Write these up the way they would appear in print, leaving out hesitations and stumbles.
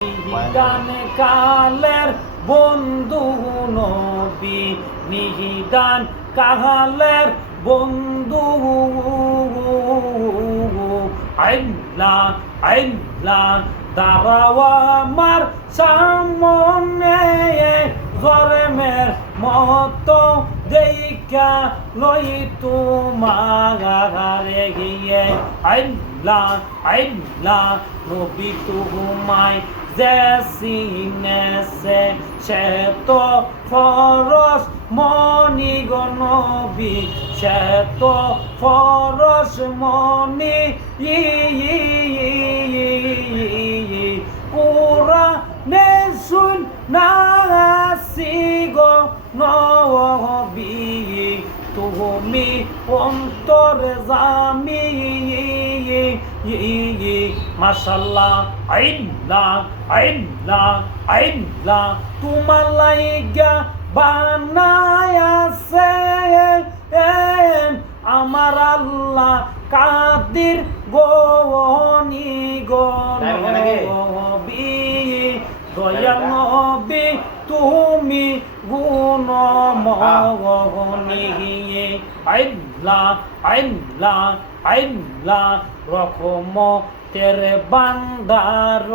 নিহিদান কালের বন্ধু নবী, নিহিদান কালের বন্ধু। আল্লাহ আল্লাহ দাঁড়াও আমার সামনে, জরমের মতো দেখা লই তোমারে গিয়ে। আল্লাহ আল্লাহ নবী তোমায় যে চিনেছে সে তো ফরস মনি গো নবী, সে তো ফরস মনি। কোরআনে শুন নাসি গো নবী, তুমি অন্তর জামি। মাশাআল্লাহ আল্লাহ আল্লাহ আল্লাহ তোমার লাইগা বানায়াছে আমার আল্লাহ কাদির গোনি গো নবী, দয়াল নবী তুমি গুণময়ী। আল্লাহ আল্লাহ আল্লাহ রহমতের বান্দার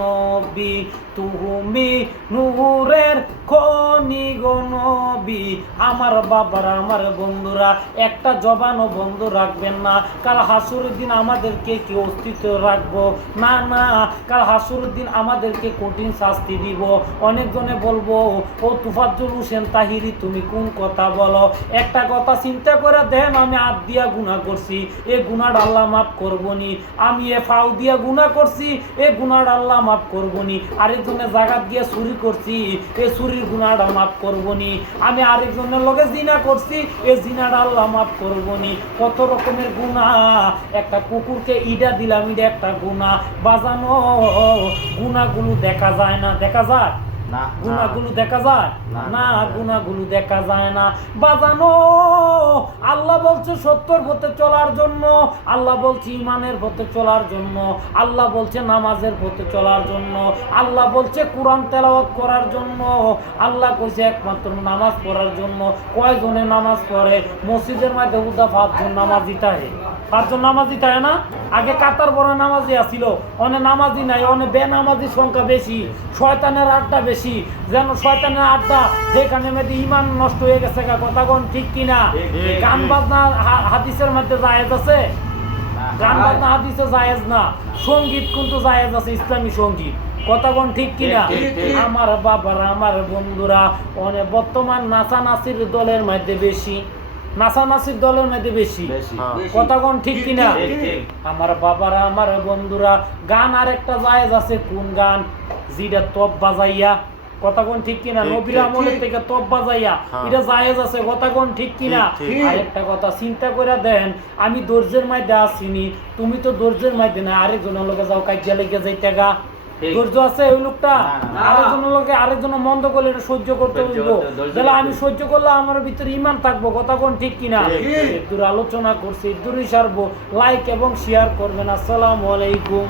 নবী, তুমি নূরের খনি গো নবী। আমার বাবারা, আমার বন্ধুরা, একটা জবানও বন্ধ রাখবেন না। কাল হাসুরের দিন আমাদেরকে কি অস্তিত্ব রাখবো না? না, কাল হাসুরের দিন আমাদেরকে কঠিন শাস্তি দিব। অনেকজনে বলবো, ও তুফাজ্জল হোসেন তাহিরি তুমি কোন কথা বলো? একটা কথা চিন্তা করে দেখেন, আমি হাত দিয়া গুনাহ করছি, এ গুনাহটা আল্লাহ মাফ করবনি। আমি এ ফাউ দিয়া গুনাহ করছি, এ গুনাহটা আল্লাহ মাফ করবনি। আরেকজনের জায়গাত গিয়ে চুরি করছি, এ চুরির গুনাহটা মাফ করবনি। আমি আরেকজনের লগে জিনা করছি, এ জিনাটা আল্লাহ মাফ করবনি। কত রকমের গুনাহ। একটা কুকুরকে ইডা দিলাম, ইডা একটা গুনাহ। বাজানো গুনাহগুলো দেখা যায় না? দেখা যায় গুনাহগুলো দেখা যায় না? গুনাহগুলো দেখা যায় না। বাজানো আল্লাহ বলছে সত্যর পথে চলার জন্য, আল্লাহ বলছে ইমানের পথে চলার জন্য, আল্লাহ বলছে নামাজের পথে চলার জন্য, আল্লাহ বলছে কোরআন তেলাওয়াত করার জন্য, আল্লাহ কইছে একমাত্র নামাজ পড়ার জন্য। কয়জনে নামাজ পড়ে? মসজিদের মধ্যে উদা 5 জন নামাজি থাকে, 5 জন নামাজি থাকে না? আগে কাতার বড় নামাজি আসিল, অনেক নামাজি নাই, অনেক বেনামাজির সংখ্যা বেশি, শয়তানের আড্ডা বেশি। যেন শয়তানের আড্ডা, যেখানে মেয়েদের ইমান নষ্ট হয়ে গেছে। কথা কোন ঠিক কিনা? গান বাজনা হাদিসের মধ্যে জায়েজ আছে? গান বাজনা হাদিসে জায়েজ না। সঙ্গীত কিন্তু জায়েজ আছে, ইসলামী সঙ্গীত। কথা কোন ঠিক কিনা? আমার বাবারা, আমার বন্ধুরা, অনেক বর্তমান নাচানাচির দলের মধ্যে বেশি, নাচানাচির দলের মধ্যে বেশি। কথা কোন ঠিক কিনা? আমার বাবারা, আমার বন্ধুরা, গান আর একটা জায়েজ আছে। কোন গান? যেটা তপ বাজাইয়া। কথা কোন ঠিক কিনা? নবীর আমলের থেকে তপ বাজাইয়া, এটা জায়েজ আছে। কথা কোন ঠিক কিনা? আরেকটা কথা চিন্তা করে দেন, আমি দর্জের মধ্যে আসিনি, তুমি তো দর্জের মধ্যে না, আরেকজনের লোকে যাও কাজিয়া লেগে যাইতে গা। ধৈর্য আছে ওই লোকটা? আরেকজনের লোকে আরেকজন মন্দ করলে এটা সহ্য করতে বুঝবো, তাহলে আমি সহ্য করলে আমার ভিতরে ইমান থাকবো। কথা কোন ঠিক কিনা? এর দূর আলোচনা করছি, দূরই সারবো। লাইক এবং শেয়ার করবেন। আসসালামু আলাইকুম।